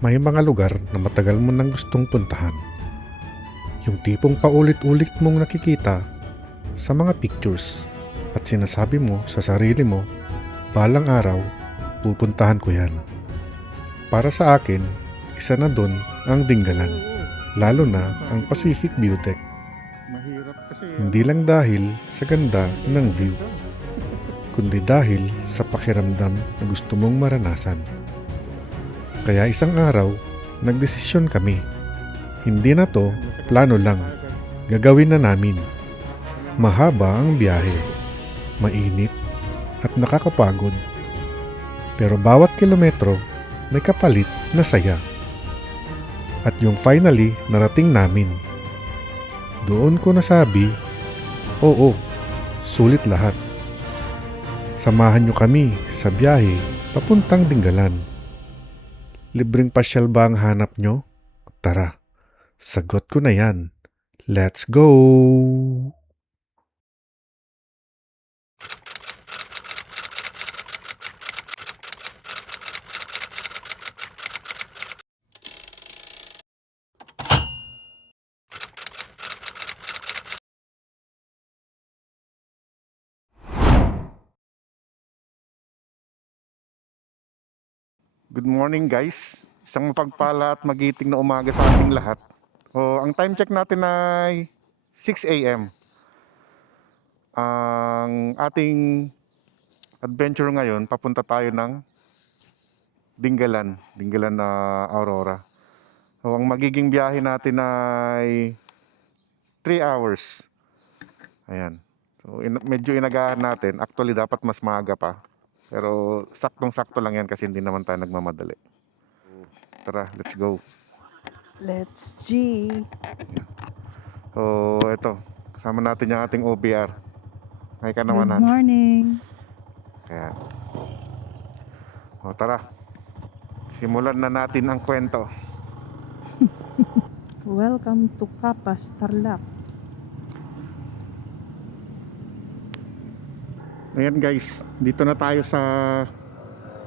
May mga lugar na matagal mo nang gustong puntahan. Yung tipong paulit-ulit mong nakikita sa mga pictures at sinasabi mo sa sarili mo, balang araw, pupuntahan ko yan. Para sa akin, isa na dun ang Dingalan, lalo na ang Pacific View Deck. Mahirap kasi. Hindi lang dahil sa ganda ng view, kundi dahil sa pakiramdam na gusto mong maranasan. Kaya isang araw, nagdesisyon kami. Hindi na to plano lang. Gagawin na namin. Mahaba ang biyahe. Mainit at nakakapagod. Pero bawat kilometro may kapalit na saya. At yung finally narating namin. Doon ko nasabi, oo, sulit lahat. Samahan nyo kami sa biyahe papuntang Dingalan. Libreng pasyal ba ang hanap nyo? Tara, sagot ko na yan. Let's go! Good morning guys. Isang mapagpala at magiting na umaga sa ating lahat. Ang time check natin ay 6 a.m. Ang ating adventure ngayon, papunta tayo ng Dingalan na Aurora. Ang magiging biyahe natin ay 3 hours. Ayan. Medyo inagahan natin. Actually, dapat mas maaga pa. Pero saktong-sakto lang yan kasi hindi naman tayo nagmamadali. Tara, let's go. Let's G. Ito. Kasama natin yung ating OBR. Ay ka Good naman. morning. Kaya. Tara. Simulan na natin ang kwento. Welcome to Kapas, Tarlac. Ayan guys, dito na tayo sa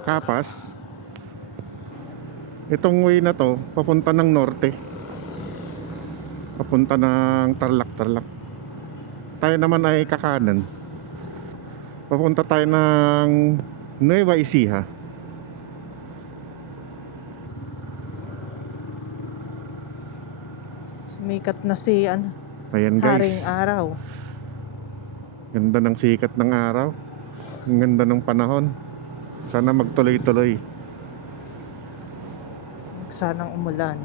Kapas. Itong way na to, papunta ng norte. Papunta ng Tarlac. Tayo naman ay kakanan. Papunta tayo ng Nueva Ecija. Sumikat na si Ayan Haring guys, Araw. ganda ng sikat ng araw. Ang ganda ng panahon. Sana magtuloy-tuloy. Sanang umulan.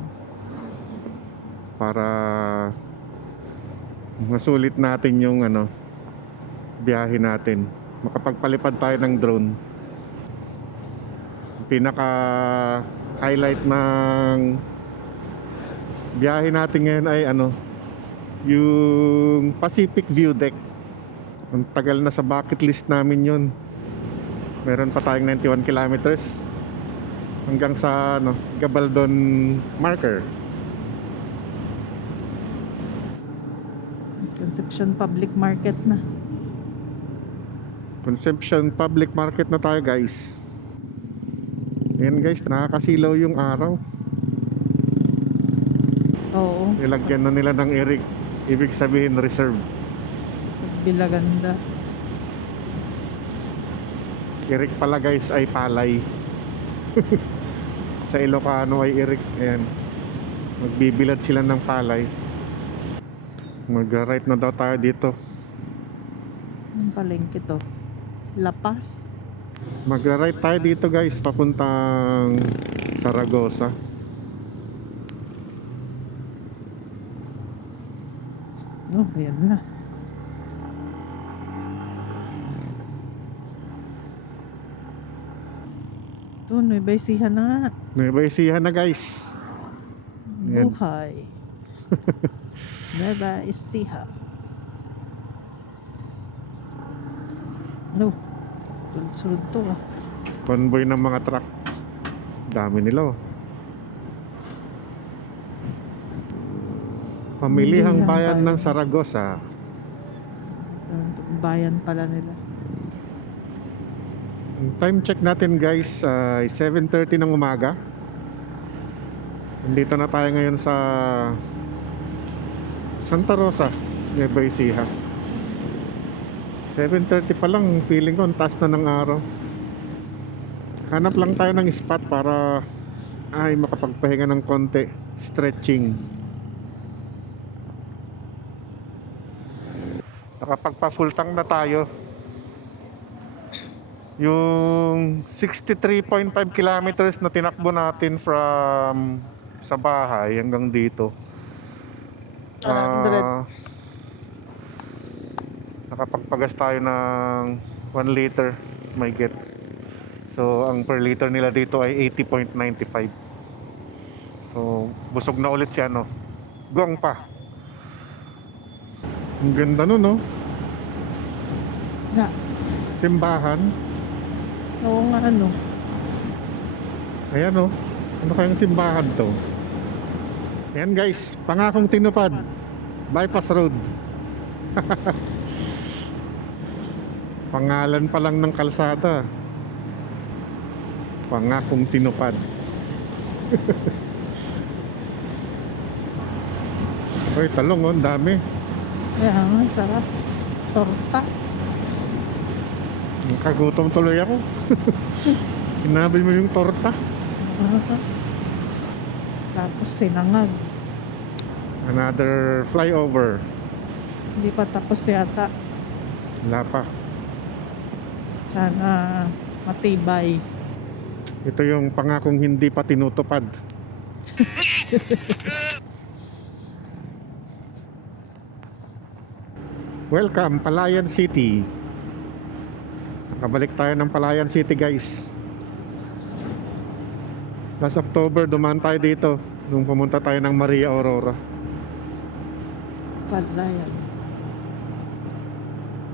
Para masulit natin yung biyahe natin. Makapagpalipad tayo ng drone. Pinaka highlight ng biyahe natin ngayon ay yung Pacific View Deck. Ang tagal na sa bucket list namin yun. Meron pa tayong 91 kilometers hanggang sa Gabaldon marker. Concepcion Public Market na. Concepcion Public Market na tayo guys. Ayan guys, nakakasilaw yung araw. Oo. Nilagyan na nila ng irig. Ibig sabihin reserve. Bilaganda. Irig pala guys ay palay. Sa Ilocano ay irig. Ayan. Magbibilad sila ng palay. Mag-right na daw tayo dito. Anong palengke to? La Paz. Mag-right tayo dito guys, papuntang Saragossa. Oh, ayan na. Ito, Nueva Ecija na nga. Nueva Ecija na guys. Ayan. Buhay. Nueva Ecija. No. Sunod to ah. Convoy ng mga truck. Dami nila oh. Pamilihang bayan ng Saragossa. Bayan pala nila. Ang time check natin guys ay 7:30 ng umaga. Dito na tayo ngayon sa Santa Rosa, Nueva Ecija. 7:30 pa lang, feeling ko ang taas na ng araw. Hanap lang tayo ng spot para makapagpahinga ng konti, stretching. Nakapagpa full tank na tayo. Yung 63.5 kilometers na tinakbo natin from sa bahay hanggang dito. 100. Nakapagpagas tayo ng 1 liter may get. So ang per liter nila dito ay 80.95. So busog na ulit si ano, Gong pa. Ang ganda nun, no? Na, Simbahan. oo nga ano. Ayan, no? Ano kayang simbahan to? Ayan guys, pangakong tinupad. Bypass road. Pangalan pa lang ng kalsada. Pangakong tinupad. Uy, talong, oh, ang dami. Kaya nga, sarap. Torta. Nakagutom tuloy ako. Sinabi mo yung torta. Tapos sinangag. Another flyover. Hindi pa tapos yata. Wala pa. Sana matibay. Ito yung pangakong hindi pa tinutupad. Welcome, Palayan City. Nakabalik tayo ng Palayan City, guys. Last October, dumaan tayo dito nung pumunta tayo ng Maria Aurora. Palayan.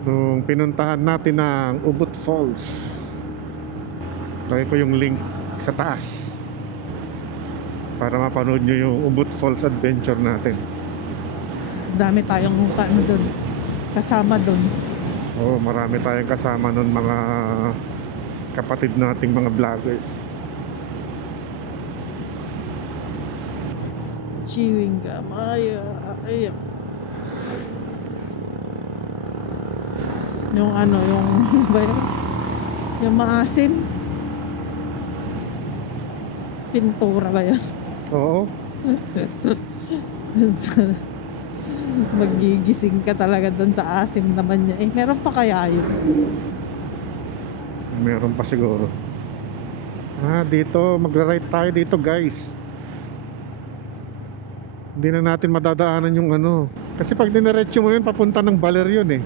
Nung pinuntahan natin ng Ubud Falls. Lagay ko yung link sa taas para mapanood nyo yung Ubud Falls adventure natin. Dami tayong ano doon. Kasama doon. Oo, marami tayong kasama nun, mga kapatid nating mga vloggers. Chewing gum. Ay. Yung ano, yung ba yun? Yung maasim. Pintura ba yun? Oo, Magigising ka talaga doon sa asim naman niya. Meron pa kaya yun? meron pa siguro. Dito, magra-ride tayo dito, guys. Hindi na natin madadaanan yung ano. Kasi pag diniretso mo yun, papunta ng Baler yun eh.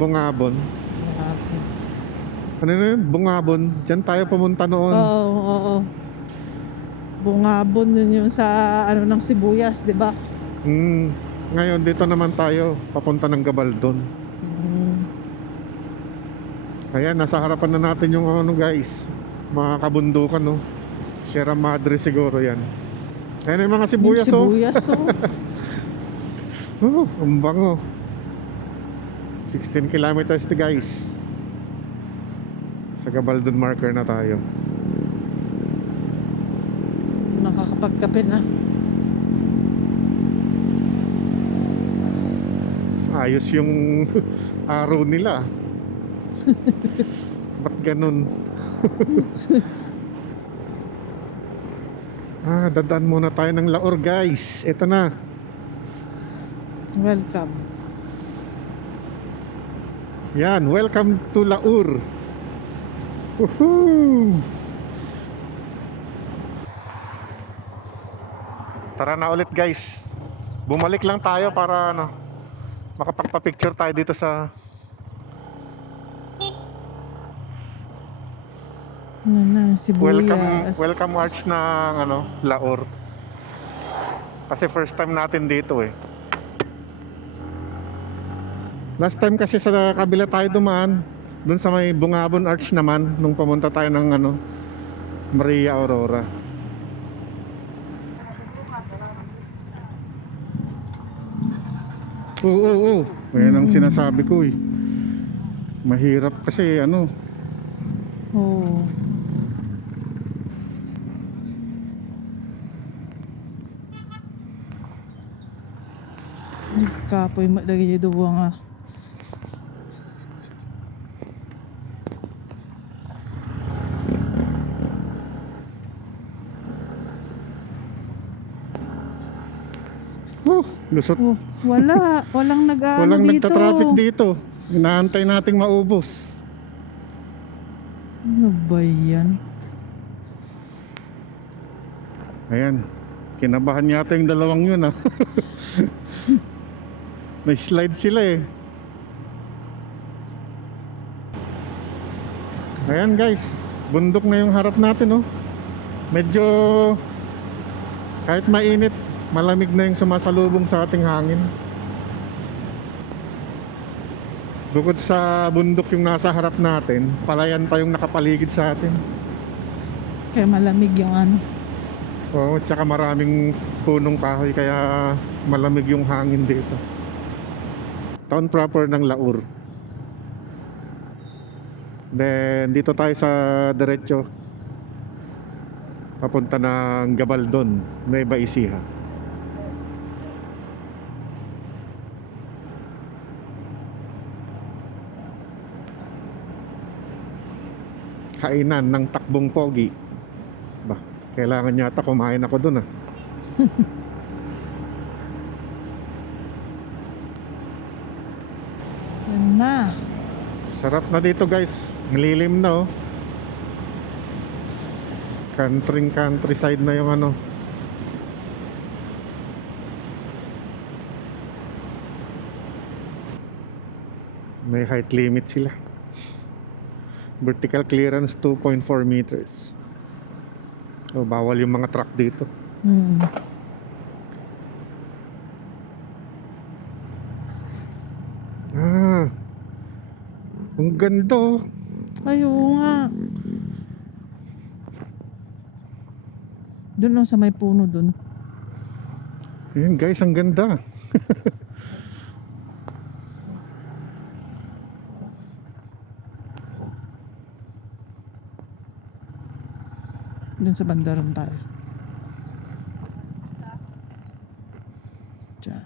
Bungabon. Ano na yun? Bungabon. Diyan tayo pumunta noon. Oo. Bungabon yun yung sa ano ng Sibuyas, di ba? Ngayon, dito naman tayo. Papunta ng Gabaldon. Ayan, nasa harapan na natin yung ano, guys. Mga kabundukan, no? Sierra Madre siguro yan. Ayan yung mga sibuyas, Yung sibuyas, ang bango. 16 kilometers to, guys. Sa Gabaldon marker na tayo. Nakakapagkape na. Ayos yung araw nila. Ba't ganun? Dadaan muna tayo ng Laor, guys. Ito na. Welcome. Yan, welcome to Laor. Woohoo! Tara na ulit, guys. Bumalik lang tayo para ano, makapagpa-picture tayo dito sa Sibuyas. welcome arch ng ano, Laor. Kasi first time natin dito eh. Last time kasi sa kabila tayo dumaan, dun sa may Bungabon Arch naman, nung pumunta tayo ng ano, Maria Aurora. Oo. Yan ang sinasabi ko eh. Mahirap kasi ano. Oo. Kapoy lagi duwang ah. Lusot. Oh, walang nag-ano Walang dito. nagta-traffic dito. Inaantay nating maubos. Ano ba yan? Ayan. Kinabahan yata yung dalawang yun, ah. May slide sila eh. Ayan guys, bundok na yung harap natin, oh. Medyo kahit mainit, malamig na yung sumasalubong sa ating hangin. Bukod sa bundok yung nasa harap natin, palayan pa yung nakapaligid sa atin. Kaya malamig yung ano. Oo, tsaka maraming punong kahoy kaya malamig yung hangin dito. Town proper ng Laur. Then dito tayo sa diretso papunta ng Gabaldon, Nueva Ecija. Kainan ng takbong pogi. Ba, kailangan yata kumain ako dun, ah. Yan na. Sarap na dito guys. Lilim na, oh. Countryside na yung ano. May height limit sila. Vertical clearance 2.4 meters. So, bawal yung mga truck dito. Hmm. Ah, ang ganda, oh. Ay, oo nga. Doon lang sa may puno doon. Ayan guys, ang ganda. Doon sa bandaran tayo. Diyan.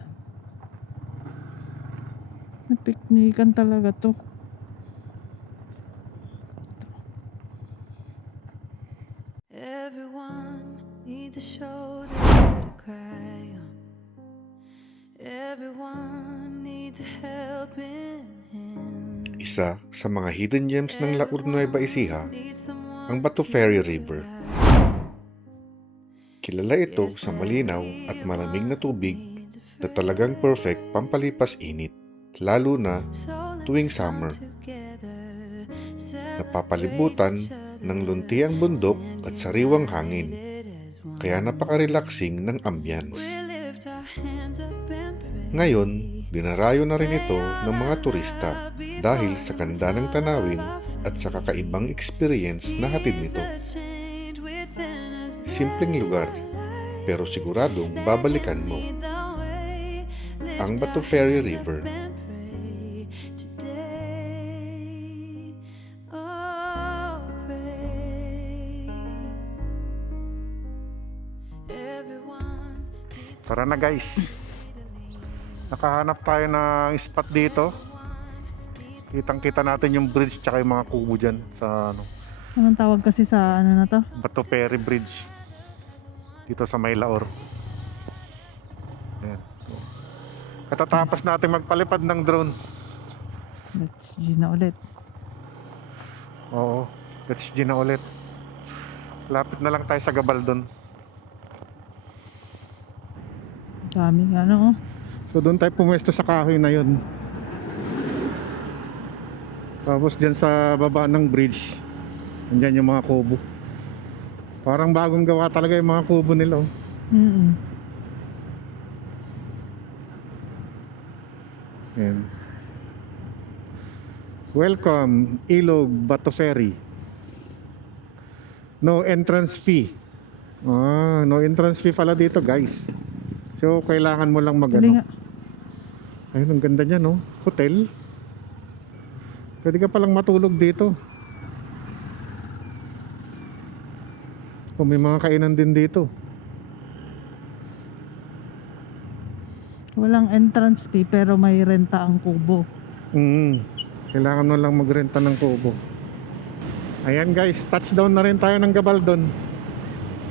Napiknikan talaga to. Everyone needs a shoulder to cry on. Everyone needs a helping hand. Isa sa mga hidden gems ng Laur Nueva Ecija, Needs someone ang Bato Ferry River. Kilala ito sa malinaw at malamig na tubig na talagang perfect pampalipas init, lalo na tuwing summer. Napapalibutan ng luntiang bundok at sariwang hangin, kaya napaka-relaxing ng ambience. Ngayon, dinarayo na rin ito ng mga turista dahil sa ganda ng tanawin at sa kakaibang experience na hatid nito. Simpleng lugar, pero siguradong babalikan mo. Ang Bato Ferry River. Tara na guys. Nakahanap tayo ng spot dito. Kitang-kita natin yung bridge tsaka yung mga kubo dyan sa ano, Anong tawag kasi sa ano na to? Bato Ferry Bridge. Dito sa May Laor. Ayan. Katatapos natin magpalipad ng drone. Let's G na ulit. Oo, let's G na ulit. Lapit na lang tayo sa Gabaldon. Daming ano oh. So doon tayo pumwesto sa kahoy na yun. Tapos dyan sa baba ng bridge, andyan yung mga kubo. Parang bagong gawa talaga yung mga kubo nila, oh. Ayan. Welcome, Ilog Bato Ferry. No entrance fee. Ah, no entrance fee pala dito, guys. So kailangan mo lang Tuloy nga. Ayun, ang ganda niya, no? Hotel. Pwede ka palang matulog dito. O may mga kainan din dito. Walang entrance fee pero may renta ang kubo. Kailangan mo lang magrenta ng kubo. Ayan guys, touchdown na rin tayo ng Gabaldon.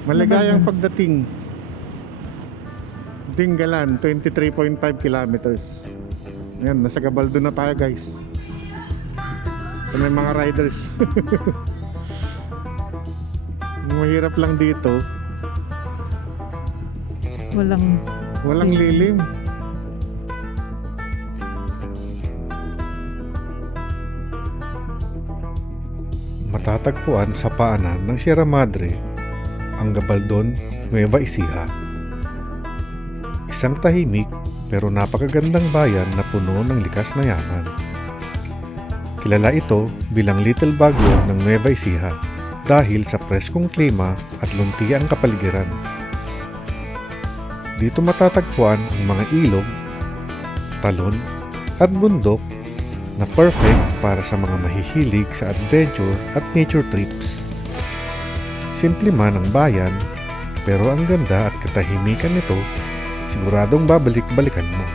Maligayang pagdating. Dingalan, 23.5 kilometers. Ayan, nasa Gabaldon na tayo guys. Ito may mga riders. Ang mahirap lang dito, Walang lilim. Matatagpuan sa paanan ng Sierra Madre ang Gabaldon, Nueva Ecija. Isang tahimik pero napakagandang bayan na puno ng likas na yaman. Kilala ito bilang Little Baguio ng Nueva Ecija dahil sa preskong klima at lunti ang kapaligiran. Dito matatagpuan ang mga ilog, talon at bundok na perfect para sa mga mahihilig sa adventure at nature trips. Simple man ang bayan, pero ang ganda at katahimikan nito, siguradong babalik-balikan mo.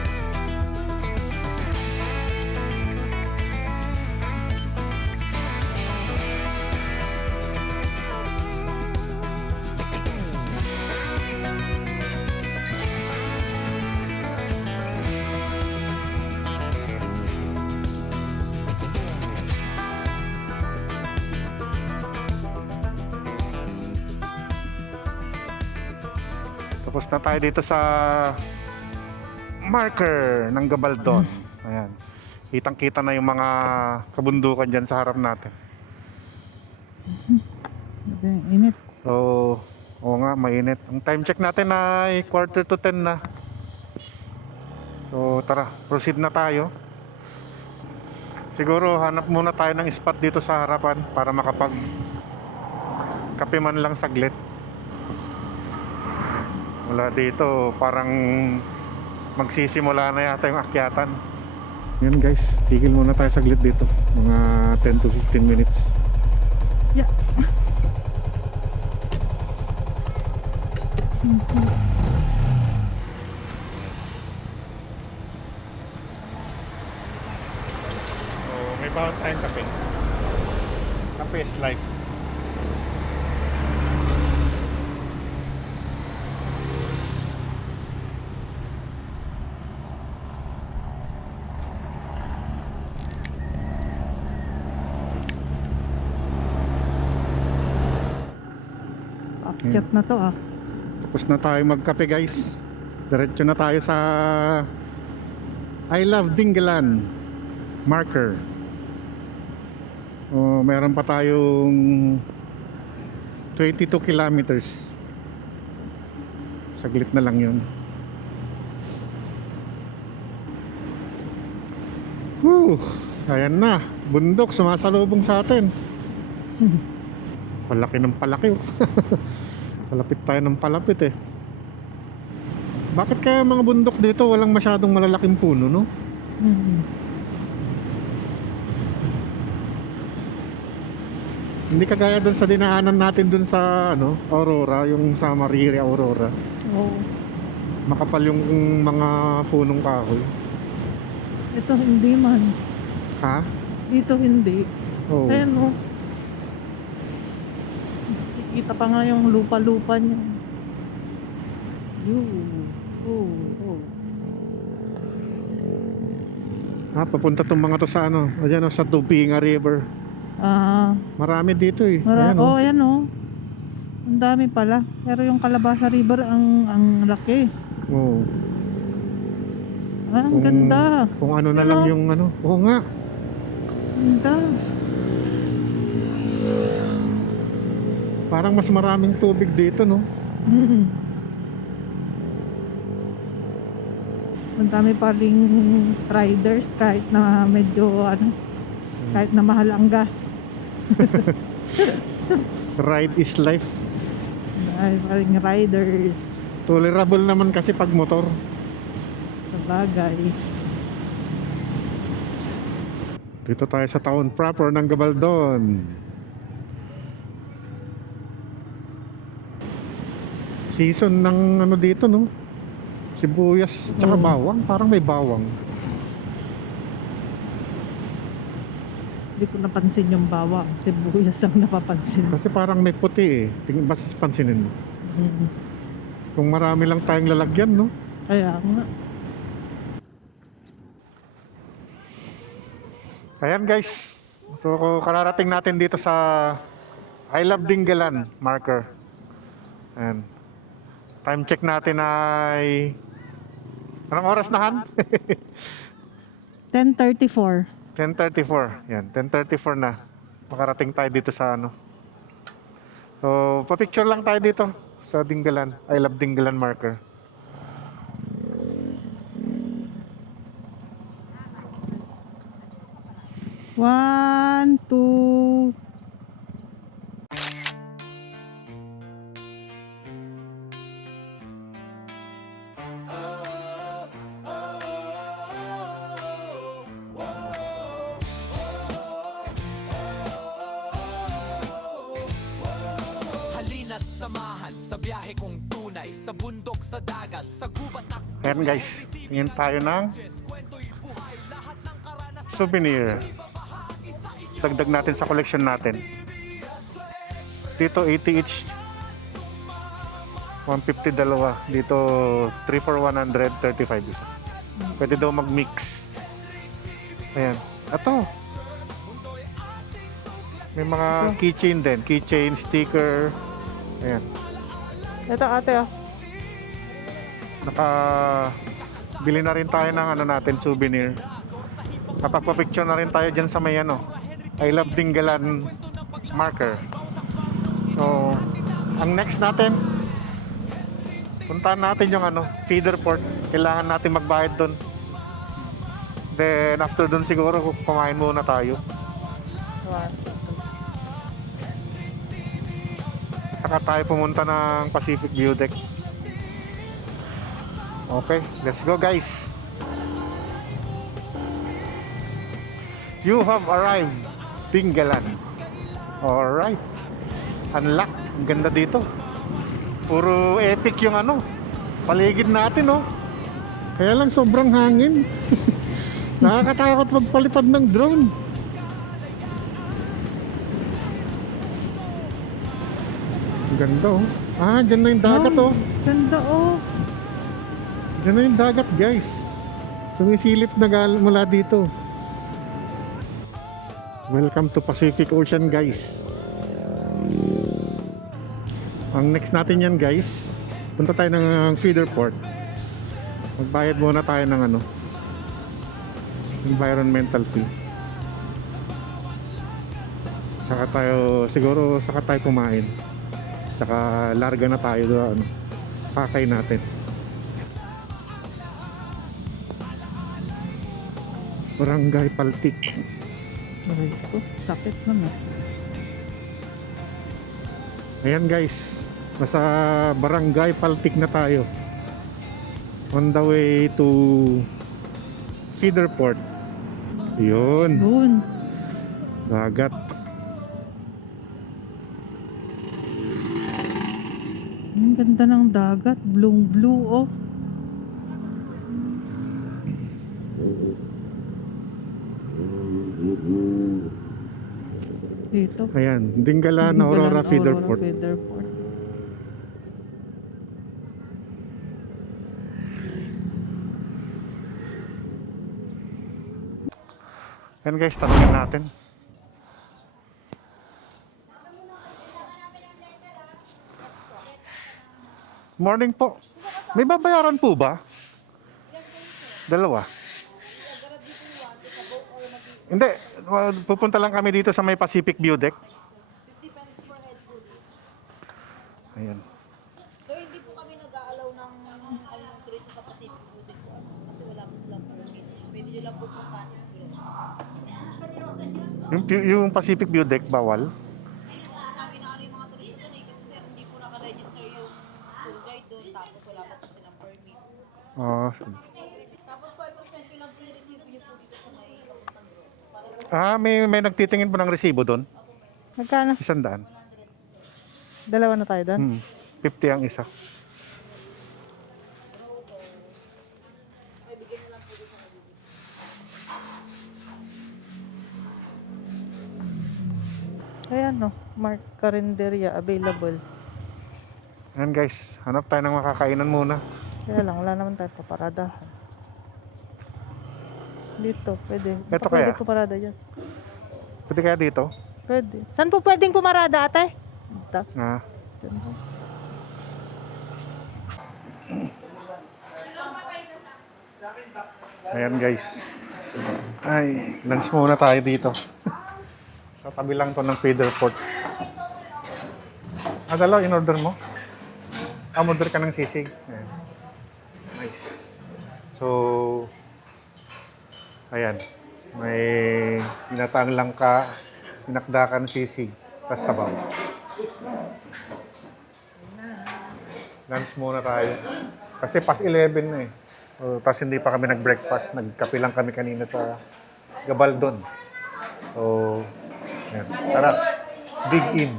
Tapos na tayo dito sa marker ng Gabaldon. Ayan. Kitang-kita na yung mga kabundukan dyan sa harap natin. init. So, oo nga, mainit. Ang time check natin ay 9:45 na. So, tara, proceed na tayo. Siguro hanap muna tayo ng spot dito sa harapan para makapag kape man lang saglit. Wala dito, parang magsisimula na yata yung akyatan. Yan guys, tigil muna tayo saglit dito. Mga 10 to 15 minutes. Yeah. So, may bawat tayong kape. Kape is life. Akyat na to ah. Tapos na tayo magkape guys. Diretso na tayo sa I Love Dingalan marker. Meron pa tayong 22 kilometers. Saglit na lang yun. Whew, ayan na. Bundok sumasalubong sa atin. Palaki ng palaki. Palapit tayo ng palapit eh. Bakit kaya mga bundok dito walang masyadong malalaking puno, no? Hindi kagaya doon sa dinaanan natin doon sa Aurora, yung sa Mariri Aurora. Oo. Makapal yung mga punong kahoy. Ito hindi man. Ha? Dito hindi. Oo. Ayan oh. Kita pa nga yung lupa-lupa niya. Papunta tong mga to sa ayan sa Tubinga River. Marami dito eh. Ayan, oh. Ayan oh. Ang dami pala. Pero yung Calabasa River ang laki. Oo. Ang ganda. Kung ano na lang yung Oo nga. Ganda. Parang mas maraming tubig dito, no? Ang dami pa ring riders kahit na medyo kahit na mahal ang gas. Ride is life. Ay, pa ring riders. Tolerable naman kasi pag motor. Sa bagay. Dito tayo sa town proper ng Gabaldon. Season ng dito, no? Sibuyas, tsaka Oo. bawang. Parang may bawang. Hindi ko napansin yung bawang. Sibuyas ang napapansin. Kasi parang may puti eh. Basta pansinin mo. Mm. Kung marami lang tayong lalagyan, no? Kaya nga. Ayan guys. So kararating natin dito sa I Love Dingalan marker. Ayan. Time check natin ay anong oras na Han? 10:34. 10:34. Yan, 10:34 na. Makarating tayo dito sa ano. So, pa-picture lang tayo dito sa Dingalan. I Love Dingalan marker. One, two. Halina't samahan sa biyahe kong tunay, sa bundok, sa dagat, sa gubat at Ayan guys, tingin tayo ng souvenir. Dagdag natin sa collection natin. Dito 80 each. 150 dalawa. Dito 3 for 100, 35 isa. Pwede daw mag-mix. Ayan. Ito. May mga keychain din. Keychain, sticker. Ayan. Ito ate oh. Bili na rin tayo ng ano natin, souvenir. Kapag-picture na rin tayo dyan sa may ano, I Love Dingalan marker. So, ang next natin, puntahan natin yung ano, feeder port. Kailangan natin magbayad doon. Then, after doon siguro, kumain muna tayo. Saka tayo pumunta ng Pacific View Deck. Okay, let's go guys. You have arrived, Dingalan. Alright. Unlocked. Ang ganda dito. Puro epic yung ano, paligid natin oh. Kaya lang sobrang hangin. Nakakatakot magpalipad ng drone. Ang ganda oh. Ah, dyan na yung dagat oh. Ganda oh. Dyan na yung dagat guys. Sumisilip na mula dito. Welcome to Pacific Ocean guys. Ang next natin yan guys, punta tayo ng feeder port. Magbayad muna tayo ng ano, environmental fee. Saka tayo, siguro saka tayo kumain. Saka larga na tayo doon, ano, pakay natin. Barangay Paltik. Aray ko, sakit naman. Ayan guys, nasa Barangay Paltik na tayo. On the way to feeder port. Yun, Yun. dagat. Ang ganda ng dagat. Blue oh. Dito. Ayan, Dingalan Aurora Feeder Port. Feeder Port. Ayan guys, tanungin natin. Morning po. May babayaran po ba? Dalawa. Hindi, pupunta lang kami dito sa may Pacific View Deck. 50 pesos per head po. Ayan. Pero hindi po kami nag-aalaw ng turista sa Pacific Budik po. Kasi wala po silang permit. Pwede nyo lang po puntahan is Yung Pacific View Deck, bawal. Kasi namin na yung mga turista eh. Kasi sir, hindi po nakaregister yung tour guide doon. Tapos wala pa po silang permit. Tapos 5% yung lang i-receive nyo po dito sa may papuntang road. Para May nagtitingin po ng resibo doon. Magkano? 100. Dalawa na tayo doon? 50 ang isa. Ayan no, Mark Carinderia available. Ayan guys, hanap tayo ng makakainan muna. Kaya lang, wala naman tayo paparadahan. Dito, pwede. Eto Pwede kaya? pumarada dyan. Pwede kaya dito? Pwede. Saan po pwedeng pumarada, ate? Dito. Ah, Dyan po. ayan guys. Ay, lunch muna tayo dito. Sa tabi lang to ng feeder port. Dalaw, in-order mo? Order ka ng sisig. Ayan. Nice. So, ayan. May ginataang langka, pinakdakan sisig, tas sabaw. Lunch muna tayo. Kasi past 11 na eh. Tapos hindi pa kami nag-breakfast. Nagkape lang kami kanina sa Gabaldon. So, ayan. Tara, dig in.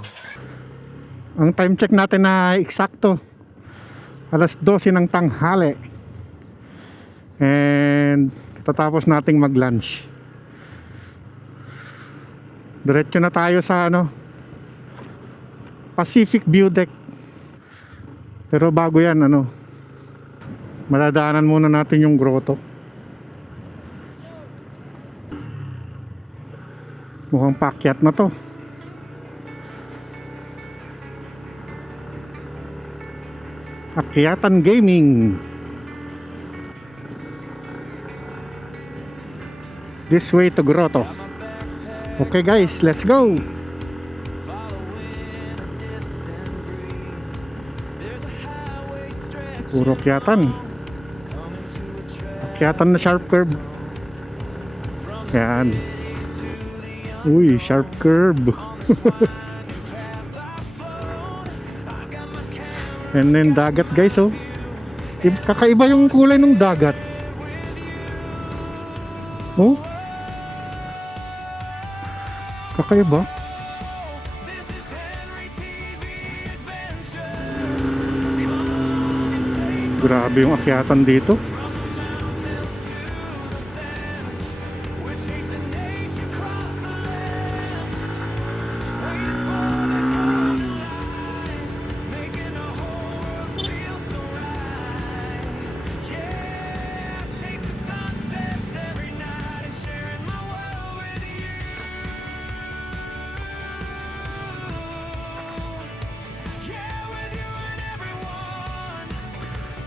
Ang time check natin na eksakto. 12:00 ng tanghali. And tatapos nating mag-lunch. Diretso na tayo sa Pacific View Deck. Pero bago yan, madadaanan muna natin yung grotto. Mukhang paakyat na to. Akyatan Gaming. This way to grotto. Okay guys, let's go. Puro akyatan. Akyatan na sharp curve. Yan. Uy, sharp curve. And then dagat guys, oh. Kakaiba yung kulay ng dagat. Oh. Kakaiba. Grabe yung akyatan dito.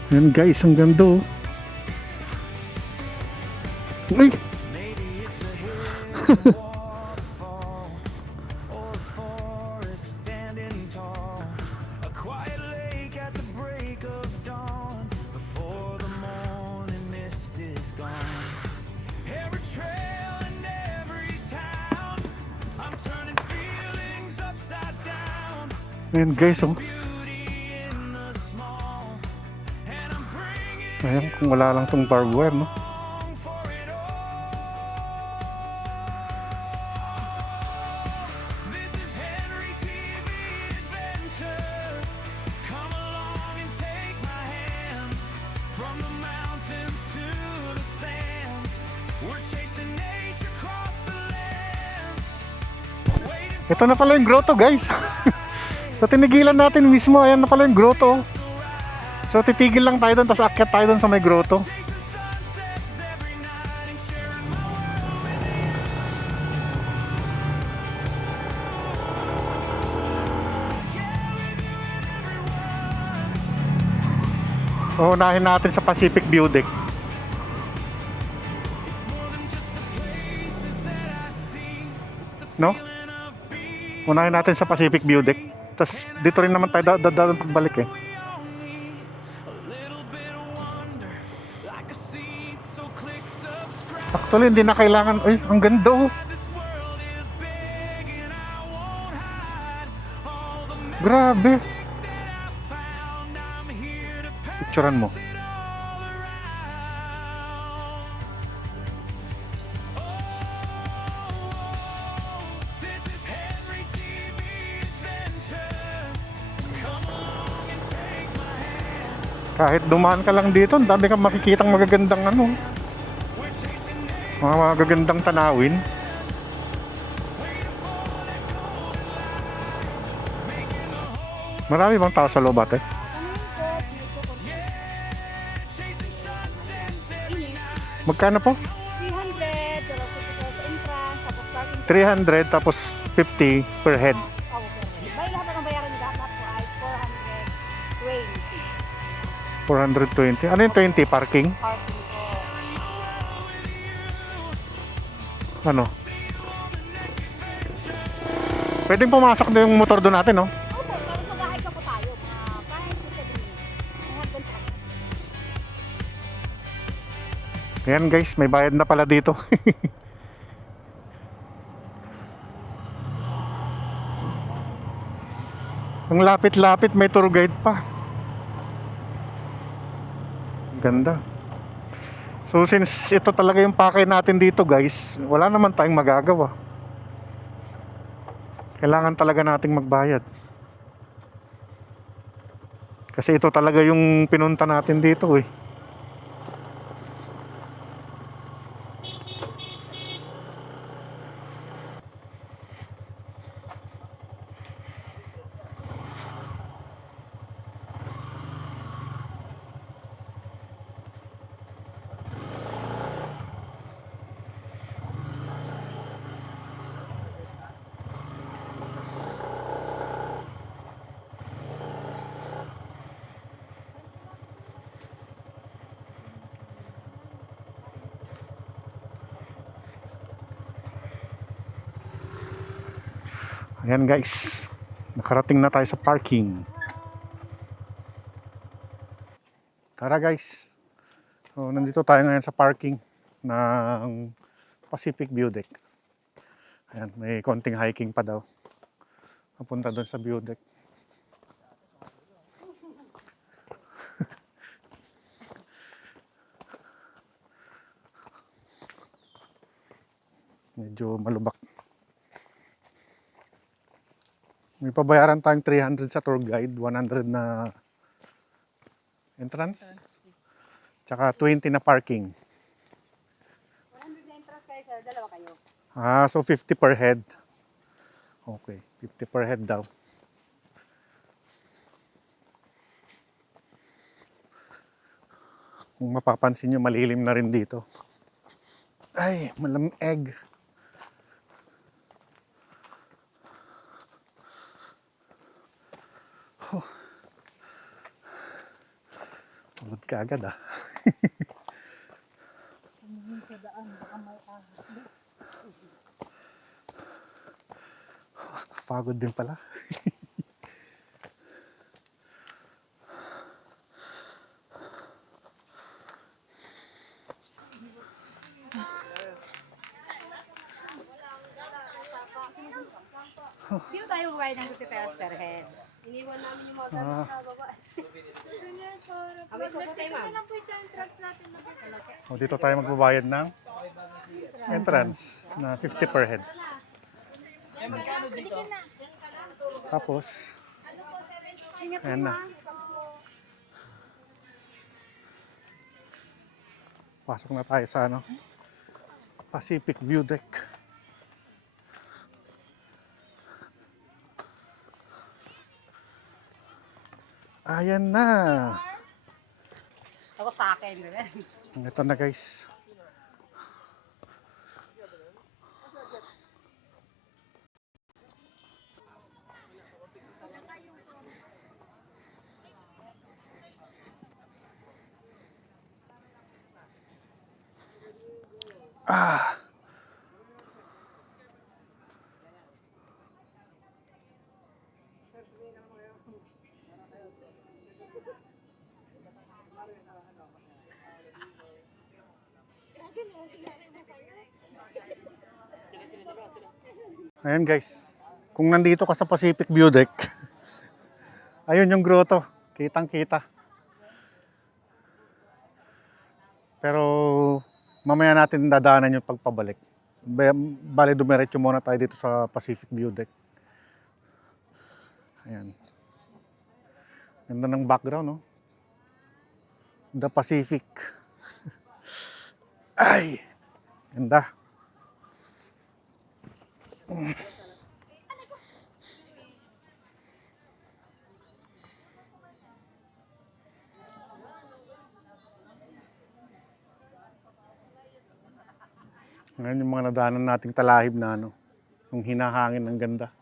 Yan guys, ang ganda oh. Ay! Ayan guys oh. Ayan, kung wala lang tong barbed wire, no? Ito na pala yung grotto guys. So tinigilan natin mismo, ayan na pala yung grotto. So titigil lang tayo doon, tapos akyat tayo doon sa may grotto. Unahin natin sa Pacific View Deck. No? Unahin natin sa Pacific View Deck. Tapos dito rin naman tayo dadaan pagbalik eh. Actually, hindi na kailangan. Ay, ang ganda oh. Grabe. Picturean mo. Kahit dumaan ka lang dito, ang dami kang makikitang magagandang mga magagandang tanawin. Marami bang tao sa loob ate? Ano yun po, medyo konti. Init. Magkano po? 300, wala po sa entrance, tapos parking. 300 tapos 50 per head. Ako po. Bay lahat ng bayaran nila lahat po ay 420. 420. Ano yung 20? Parking? Parking po. Ano? Pwedeng pumasok na yung motor doon natin, no? Opo, pero mag-hike po tayo. Mga 5 to 7 minutes. May hagdan po kami. Ayan guys, may bayad na pala dito. Ang lapit-lapit, may tour guide pa. Ganda. So since ito talaga yung pakay natin dito guys, wala naman tayong magagawa. Kailangan talaga nating magbayad. Kasi ito talaga yung pinunta natin dito eh. Ayan guys, nakarating na tayo sa parking. Tara guys, so, nandito tayo ngayon sa parking ng Pacific View Deck. Ayan, may konting hiking pa daw papunta doon sa view deck. Medyo malubak. May pabayaran tayong 300 sa tour guide, 100 na entrance, tsaka 20 na parking. 100 na entrance kayo, sir. Dalawa kayo. Ah, so 50 per head. Okay, 50 per head daw. Kung mapapansin nyo, malilim na rin dito. Ay, malamig. Pagod ka agad ah. Pagod din pala. Dito tayo magbayad ng 50 pesos per head. Iniwan namin yung mga gamit sa baba. Kami po tayo, ma'am. O, dito tayo magbabayad ng entrance na 50 per head. Tapos, ayan na. Pasok na tayo sa ano, Pacific View Deck. Ayan na. Ako sa akin. Ito na guys. Ah. Ayan guys, kung nandito ka sa Pacific View Deck, ayun yung grotto, kitang kita. Pero mamaya natin dadaanan yung pagpabalik. Bale dumiretso muna tayo dito sa Pacific View Deck. Ayan. Ganda ng background, no? The Pacific. Ay! Ganda. Ngayon yung mga nadaanan nating talahib na ano, yung hinahangin ng ganda.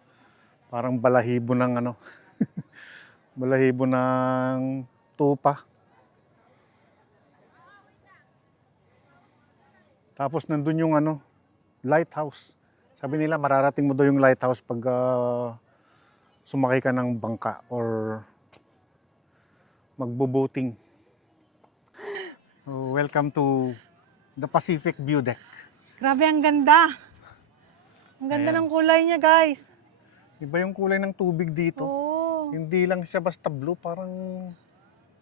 Parang balahibo ng ano, balahibo ng tupa. Tapos nandun yung ano, lighthouse. Sabi nila mararating mo daw yung lighthouse pag sumakay ka ng bangka or magbo-boating. So, welcome to the Pacific View Deck. Grabe, ang ganda. Ang ganda Ayan. ng kulay niya, guys. Iba yung kulay ng tubig dito. Oo. Hindi lang siya basta blue, parang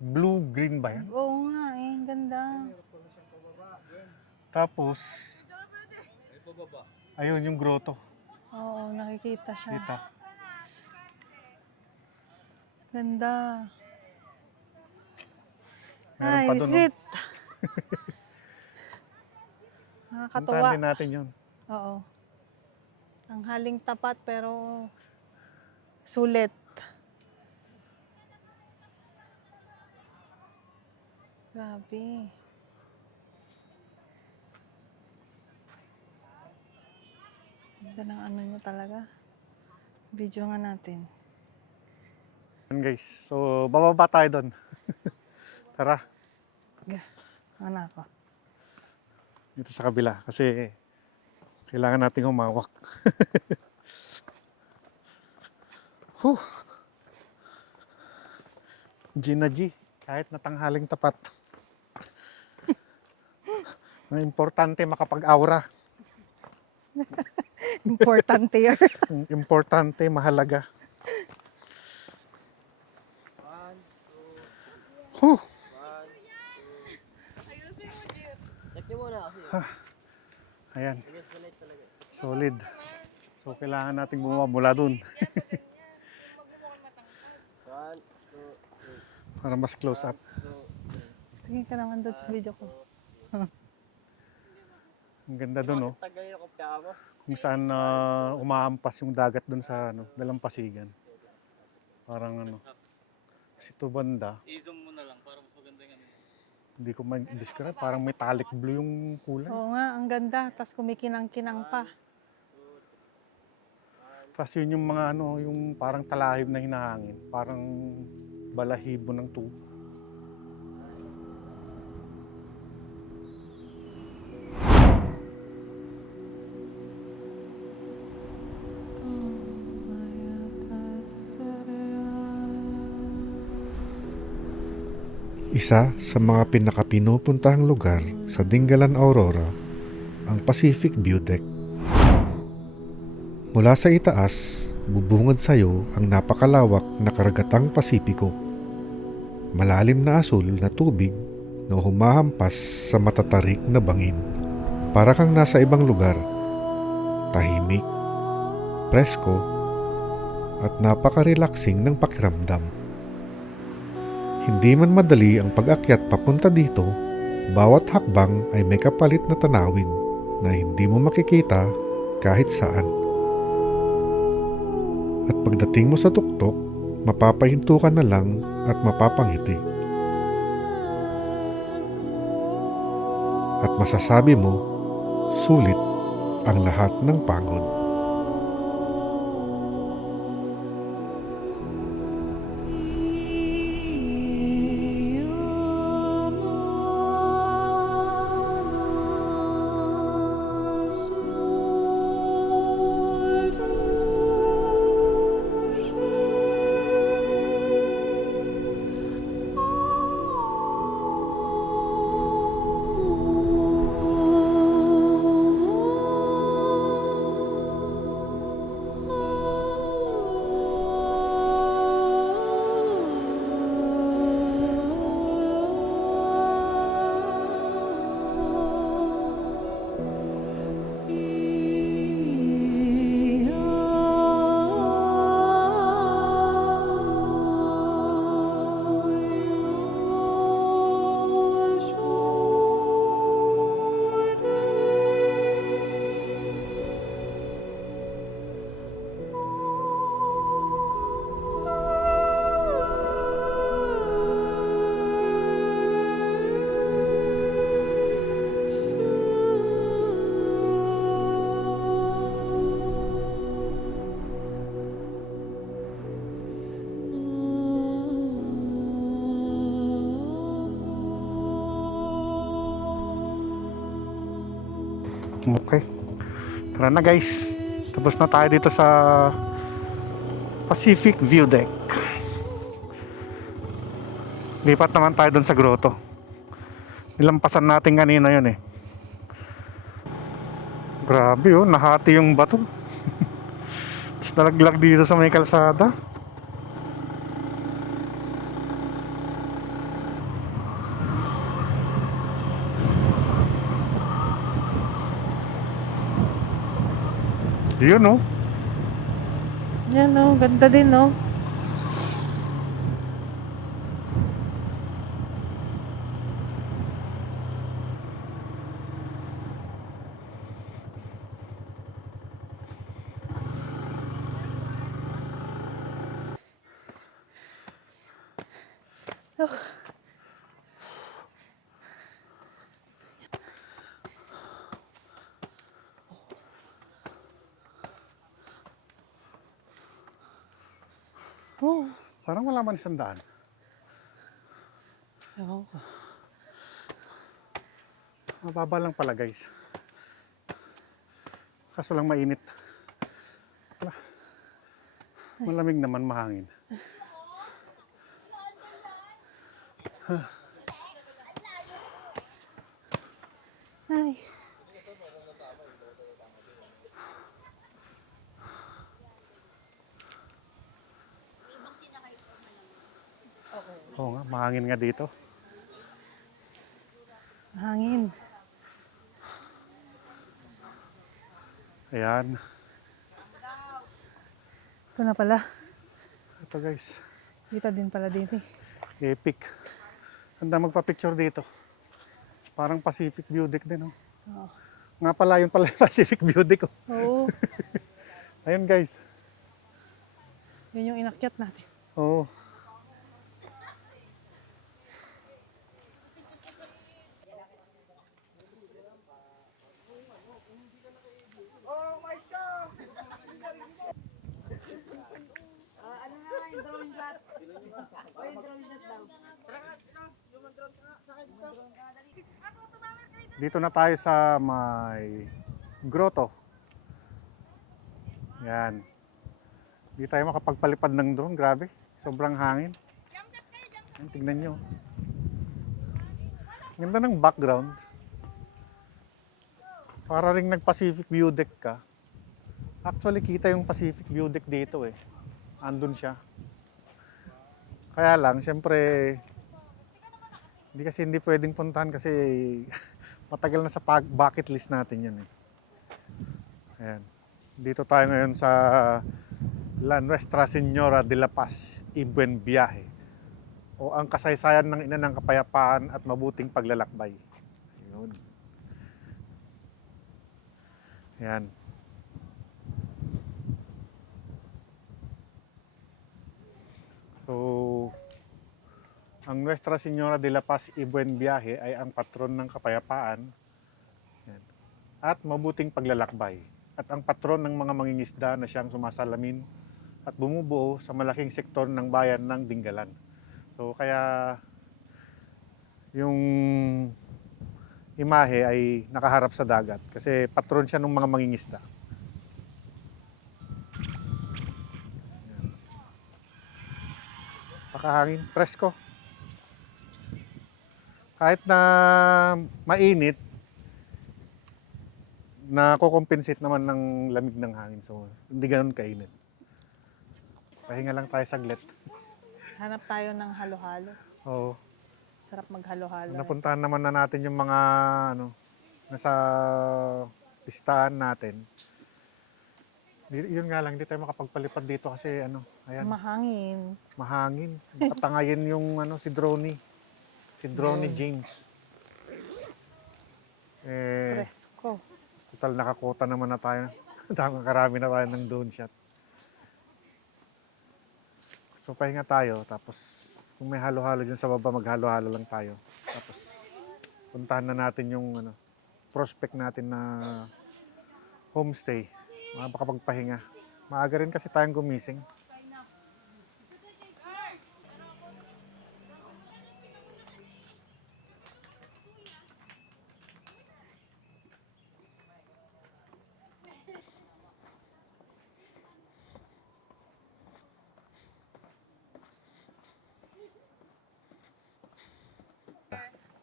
blue-green ba yan? Oo nga eh, ang ganda. Tapos, ayun yung grotto. Oo, nakikita siya. Kita. Ganda. Meron Ay, pa dun, visit. oh. Nakakatuwa. Puntahan din natin yun. Oo. Ang haling tapat pero sulit. Grabe. Ganda ng ano niya talaga. Video nga natin. Yan guys. So, bababa tayo doon. Tara, Ano ako? dito sa kabila. Kasi, kailangan nating humawak. Whew. G na G. Kahit natanghaling tapat. Ang importante makapag-aura. Importante yan. Ang importante mahalaga. Huh. Ayan. Solid. So, kailangan nating bumaba mula dun. Para mas close up. Tingin ka naman doon sa video ko. Ang ganda dun, oh. Kung saan umahampas yung dagat dun sa ano, Dalampasigan. Parang ano. Kasi ito banda. I-zoom mo na lang para mas maganda yung ano. Hindi ko ma-describe. Parang metallic blue yung kulay. Oo nga, ang ganda. Tapos kumikinang-kinang pa. Tapos yun yung mga ano, yung parang talahib na hinahangin. Parang balahibo ng tubo. Isa sa mga pinakapinupuntahang lugar sa Dingalan, Aurora, ang Pacific View Deck. Mula sa itaas, bubungad sa iyo ang napakalawak na karagatang Pasipiko. Malalim na asul na tubig na humahampas sa matatarik na bangin. Para kang nasa ibang lugar, tahimik, presko, at napaka-relaxing ng pakiramdam. Hindi man madali ang pag-akyat papunta dito, bawat hakbang ay may kapalit na tanawin na hindi mo makikita kahit saan. At pagdating mo sa tuktok, mapapahinto ka na lang at mapapangiti. At masasabi mo, sulit ang lahat ng pagod. Okay. Tara na guys. Tapos na tayo dito sa Pacific View Deck. Lipat naman tayo doon sa grotto. Nilampasan natin kanina yun eh. Grabe oh, nahati yung bato. Tapos nalaglag dito sa may kalsada. Yun oh. Yan oh, ganda din oh. Oh, parang wala man isang daan. Oh. Mababa lang pala guys. Kaso lang mainit. Wala. Malamig naman, mahangin. Ay. Oo nga, mahangin nga dito. Hangin. Ayan. Ito na pala. Ito guys. Dito din pala dito eh. Epic. Ganda magpa-picture dito. Parang Pacific View Deck din, oh. Oo. Nga pala, yun pala yung Pacific View Deck, oh. Oo. Ayun guys. Yun yung inakyat natin. Oo. Dito na tayo sa may grotto. Yan. Hindi tayo makapagpalipad ng drone. Grabe. Sobrang hangin. Yan, tignan nyo. Ganda ng background. Para ring nag-Pacific View Deck ka. Actually, kita yung Pacific View Deck dito eh. Andun siya. Kaya lang, siyempre, hindi pwedeng puntahan kasi matagal na sa bucket list natin yun eh. Ayan. Dito tayo ngayon sa La Nuestra Señora de la Paz y Buen Viaje, o ang kasaysayan ng ina ng kapayapaan at mabuting paglalakbay. Ayun. Ayan. So, ang Nuestra Señora de la Paz y Buen Viaje ay ang patron ng kapayapaan. Yan. At mabuting paglalakbay. At ang patron ng mga mangingisda na siyang sumasalamin at bumubuo sa malaking sektor ng bayan ng Dingalan. So kaya yung imahe ay nakaharap sa dagat kasi patron siya ng mga mangingisda. Yan. Pakahangin, presko. Kahit na mainit, nakocompensate naman ng lamig ng hangin. So, hindi ganoon kainit. Pahinga lang tayo saglit. Hanap tayo ng halo-halo. Oo. Sarap maghalo-halo. Napuntahan naman na natin yung mga nasa listahan natin. Yun nga lang, hindi tayo makapagpalipad dito kasi ayan, Mahangin. mahangin. Patangayin yung si Droney. Si Droney James. Presko. Total nakakuta naman na tayo. Karami na tayo ng drone shot. So pahinga tayo, tapos kung may halo-halo dyan sa baba, maghalo-halo lang tayo. Tapos puntahan na natin yung prospect natin na homestay. Makapagpahinga. Maaga rin kasi tayong gumising.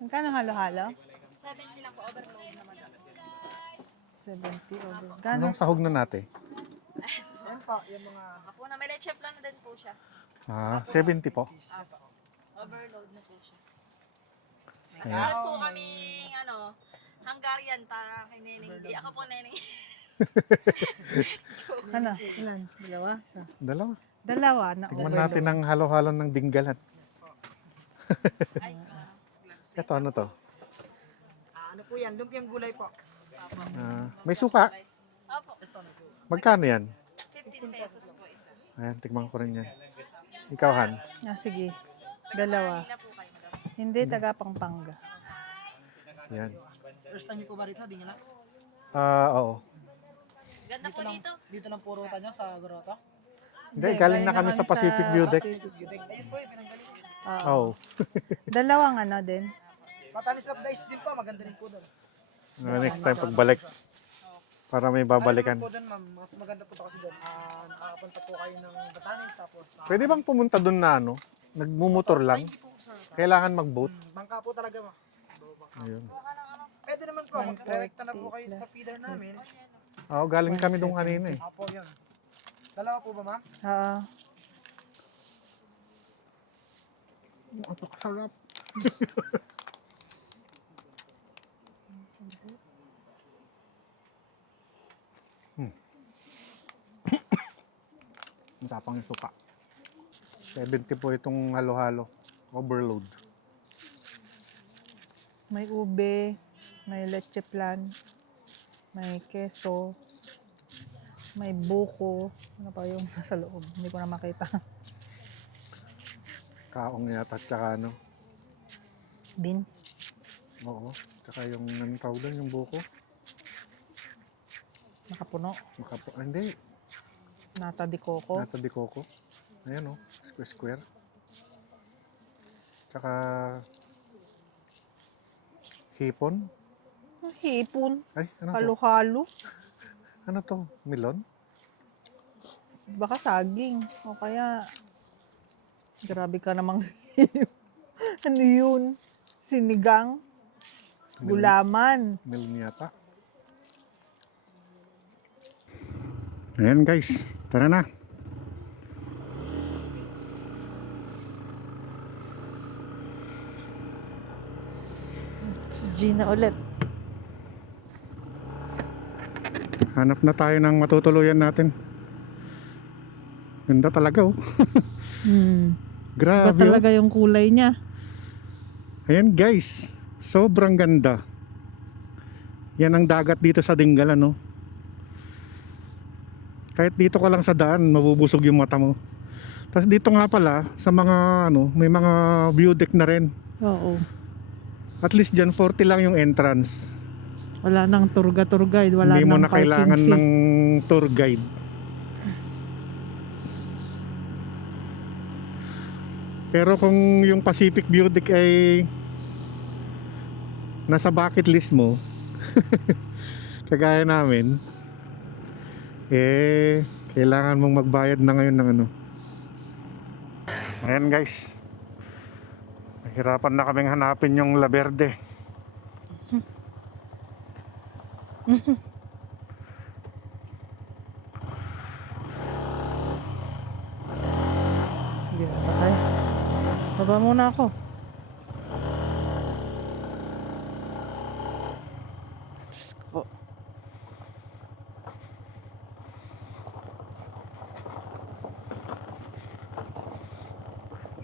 Magkano halo-halo? 70 lang po, overload naman. 70 over. Gano? Anong sahog na natin? Ako na, may leche plan na din po siya. 70 po. Overload na po siya. Meron po kaming, Hungarian para kay Neneng. Di ako po Neneng. Ano? Ilan? Dalawa? Isa. Dalawa. Dalawa na Tingnan natin ang halo-halo ng dinggalan. Ay, Ito, ano to? Ano po yan? Lumpiang gulay po. May suka. opo. Magkano yan? 15 pesos po isa. Ayan, tikman ko rin yan. Ikaw, Han? Sige. Dalawa. Pila po kayo, madam. Hindi, taga Pampanga. Yan. First time niyo po ba rito? Di nga lang. Oo. Ganda po dito. Dito lang po ruta niya sa Grotto. Hindi, galing na kami sa Pacific View Deck. Ayun po, pinanggaling. Oo. Dalawang din. Matalis of the Ice din po. Maganda rin po doon. Next time pagbalik. Para may babalikan. Po doon, ma'am. Mas maganda po to kasi doon. Nakakapunta po kayo ng Batanes tapos Pwede bang pumunta doon na nagmumotor lang? hindi po, sir. Kailangan mag-boat. Bangka po talaga, ma'am. Ayun. Pwede naman po. Mag-directa na po kayo sa feeder namin. Oo, galing kami doon kanina eh. Apo, yun. Dalawa po ba, ma'am? Oo. Sarap. Ang tapang yung suka. 70 po itong halo-halo. Overload. May ube, may leche plan, may keso, may buko. Ano pa yung nasa loob? Hindi ko na makita. Kaong yata at saka Beans. Oo. Tsaka yung anong tawag doon, yung buko. Nakapuno. Hindi. Nata de coco. Nasa di coco. Ayan square. Tsaka hipon. Hipon. Ay, ano to? Halo-halo. Ano to? Melon? Baka saging. O kaya, grabe ka namang ano yun? Sinigang? Gulaman. Melon yata. Ayan guys, tara na. Gina ulit. Hanap na tayo ng matutuluyan natin. Ganda talaga oh. Ba Grabe oh. talaga yung kulay niya? Ayan guys, sobrang ganda. Yan ang dagat dito sa Dingalan no. Kahit dito ka lang sa daan, mabubusog yung mata mo. Tapos dito nga pala, sa mga may mga view deck na rin. Oo. At least dyan, 40 lang yung entrance. Wala nang tour guide, wala Hindi mo nang na kailangan parking fee. ng tour guide. Pero kung yung Pacific View Deck ay nasa bucket list mo, kagaya namin, kailangan mong magbayad na ngayon ng Ayan guys, nahirapan na kaming hanapin yung La Verde. Hindi na pa kaya. Baba muna ako. Diyos ko po.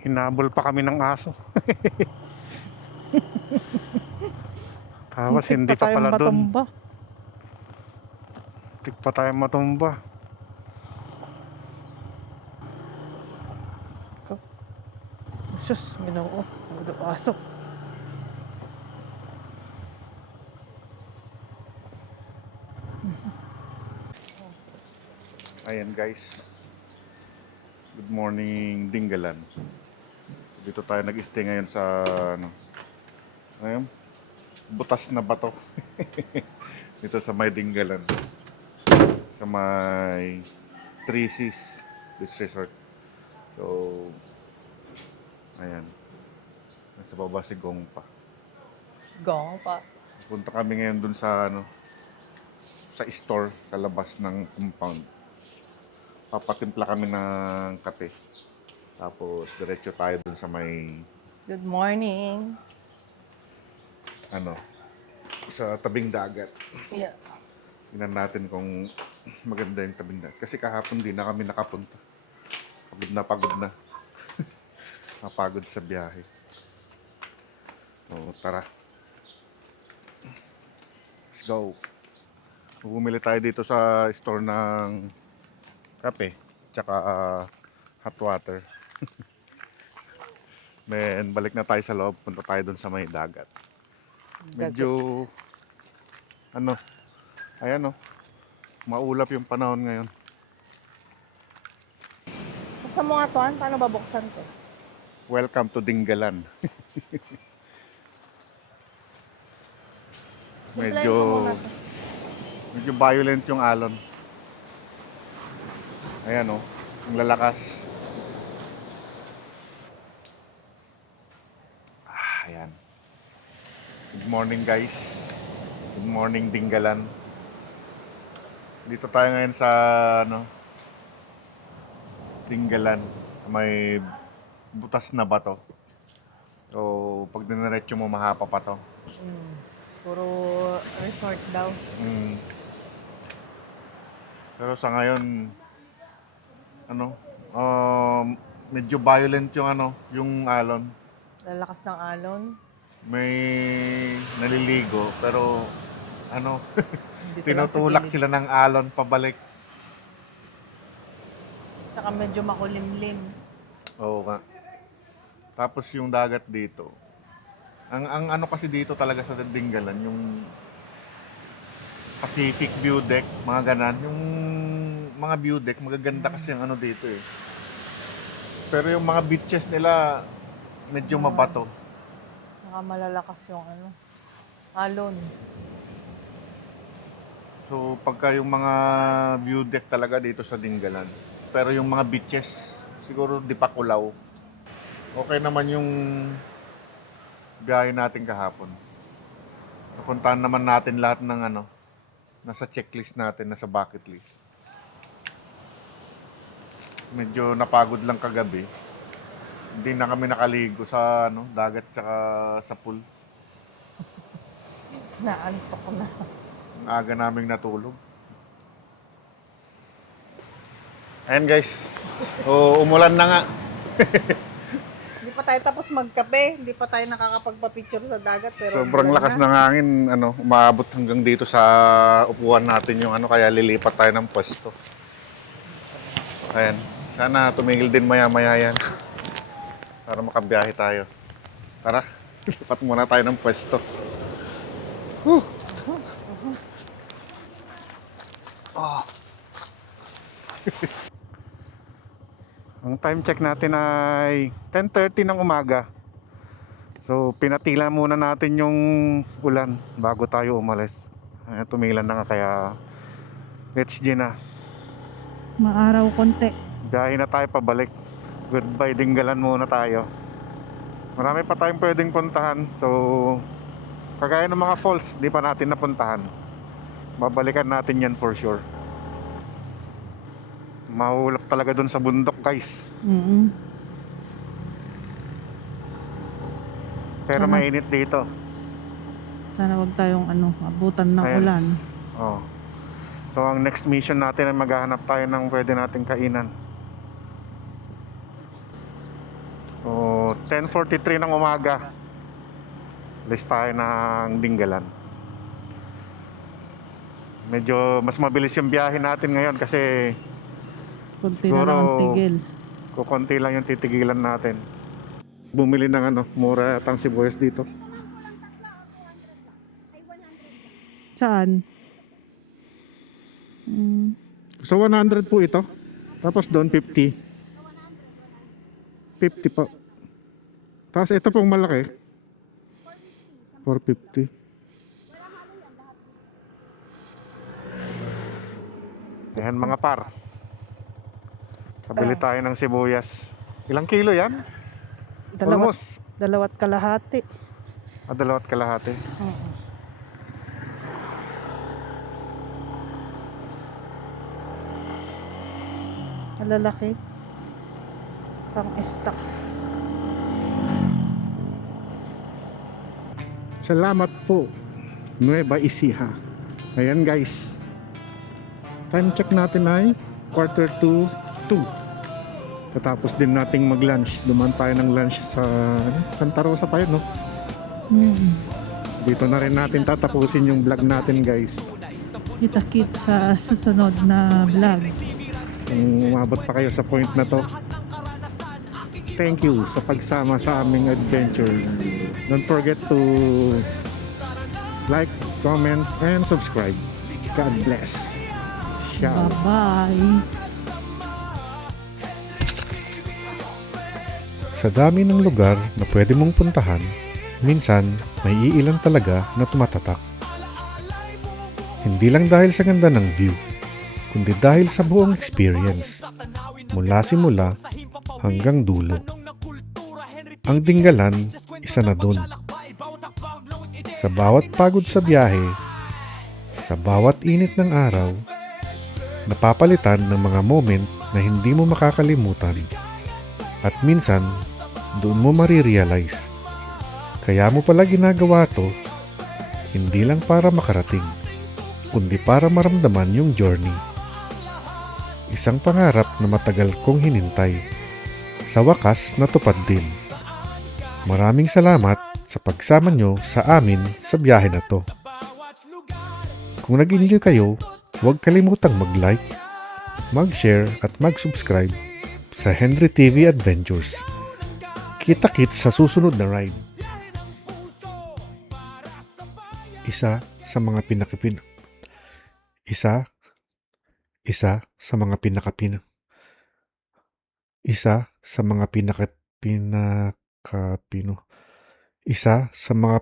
Hinabol pa kami ng aso. Tapos hindi pa pala doon. matumba. Tik pa tayo matumba. Sus, ginoo. Aso. Ayan guys. Good morning Dingalan. Dito tayo nag-stay ngayon sa ayun, butas na bato. Dito sa may Dingalan. Sa may Three Seas Beach Resort. So ayan. Nasa baba si Gong pa. Gong pa. Punta kami ngayon dun sa sa store sa labas ng compound. Papatimpla kami ng kape. Tapos diretso tayo dun sa may Good morning. sa tabing dagat. Yeah. Tingnan natin kung maganda yung tabing dagat. Kasi kahapon din na kami nakapunta. Pagod na pagod na. Napagod sa biyahe. O, tara. Let's go. Bumili tayo dito sa store ng kape. Tsaka hot water. Then, balik na tayo sa loob. Punta tayo dun sa may dagat. Medyo, ayan maulap yung panahon ngayon. Buksan mo nga to, Han. Paano babuksan to? Welcome to Dingalan. Simplahin medyo, mo muna to. medyo violent yung alon. Ayan ang lalakas. Ayan. Good morning guys. Good morning Dingalan. Dito tayo ngayon sa Dingalan. May butas na bato. So, pag diniretso mo mahapa pa to. Puro resort daw. Pero sa ngayon medyo violent yung alon. Lalakas ng alon. May naliligo pero Dito lang sa tinutulak gilid. sila ng alon pabalik. Tsaka medyo makulimlim. Oo nga. Tapos yung dagat dito. Ang kasi dito talaga sa Dingalan, yung Pacific view deck, mga ganan. Yung mga view deck, magaganda kasi ang dito eh. Pero yung mga beaches nila, medyo mabato. Saka malalakas yung alon. So, pagka yung mga view deck talaga dito sa Dingalan. Pero yung mga beaches, siguro di pa kulaw. Okay naman yung biyahe natin kahapon. Napuntahan naman natin lahat ng nasa checklist natin, nasa bucket list. Medyo napagod lang kagabi. Hindi na kami nakaligo sa dagat tsaka sa pool. Naantok na. Ang aga naming natulog. Ayan guys. Umulan na nga. Hindi pa tayo tapos magkape. Hindi pa tayo nakakapagpa-picture sa dagat. Pero Sobrang umulan lakas na. ng hangin, umaabot hanggang dito sa upuan natin yung kaya lilipat tayo ng pwesto. Ayan. Sana tumigil din maya-maya yan. Para makabiyahe tayo. Tara, lipat muna tayo ng pwesto. Whew. Ang time check natin ay 10:30 ng umaga. So, pinatilan muna natin yung ulan bago tayo umalis. Tumilan na nga kaya let's G na. Maaraw konti. Biyahe na tayo pabalik. Goodbye Dingalan muna tayo. Marami pa tayong pwedeng puntahan. So, kagaya ng mga falls, di pa natin napuntahan. Babalikan natin yan for sure. Mahulap talaga dun sa bundok guys. Pero Sana. mainit dito. Sana wag tayong abutan ng Ayan. ulan. Oh. So ang next mission natin ay maghahanap tayo ng pwede nating kainan. So 10:43 ng umaga. Alis tayo ng Dingalan. Medyo mas mabilis yung biyahe natin ngayon kasi Kunti Siguro- na lang ang tigil. kukonti lang yung titigilan natin. Bumili ng mura atang sibuyas dito. Saan? So 100 po ito. Tapos doon 50. 50 po. Tapos ito pong malaki. 450. Yan mga par. Kabili tayo ng sibuyas. Ilang kilo yan? Almost. Dalawat kalahati. Dalawat kalahati. Oo. Malalaki. Pang stock. Salamat po, Nueva Ecija. Ayan guys. Time check natin ay 1:45. Tatapos din nating mag-lunch. Dumaan tayo ng lunch sa Santa Rosa pa yun, no? Dito na rin natin tatapusin yung vlog natin guys. Kita-kit sa susunod na vlog. Kung umabot pa kayo sa point na to, thank you sa pagsama sa aming adventure. Don't forget to like, comment, and subscribe. God bless. Ciao. Bye-bye. Sa dami ng lugar na pwede mong puntahan, minsan may iilan talaga na tumatatak. Hindi lang dahil sa ganda ng view, kundi dahil sa buong experience, mula simula hanggang dulo. Ang Dingalan, isa na dun. Sa bawat pagod sa biyahe, sa bawat init ng araw, napapalitan ng mga moment na hindi mo makakalimutan. At minsan, doon mo marirealize, kaya mo pala ginagawa to, hindi lang para makarating, kundi para maramdaman yung journey. Isang pangarap na matagal kong hinintay, sa wakas natupad din. Maraming salamat sa pagsama nyo sa amin sa biyahe na to. Kung nag-enjoy kayo, huwag kalimutang mag-like, mag-share at mag-subscribe sa Henry TV Adventures. Kita-kits sa susunod na ride. Isa sa mga pinakapin. Isa sa mga pinakapin. Isa sa mga pinakapino. Isa sa mga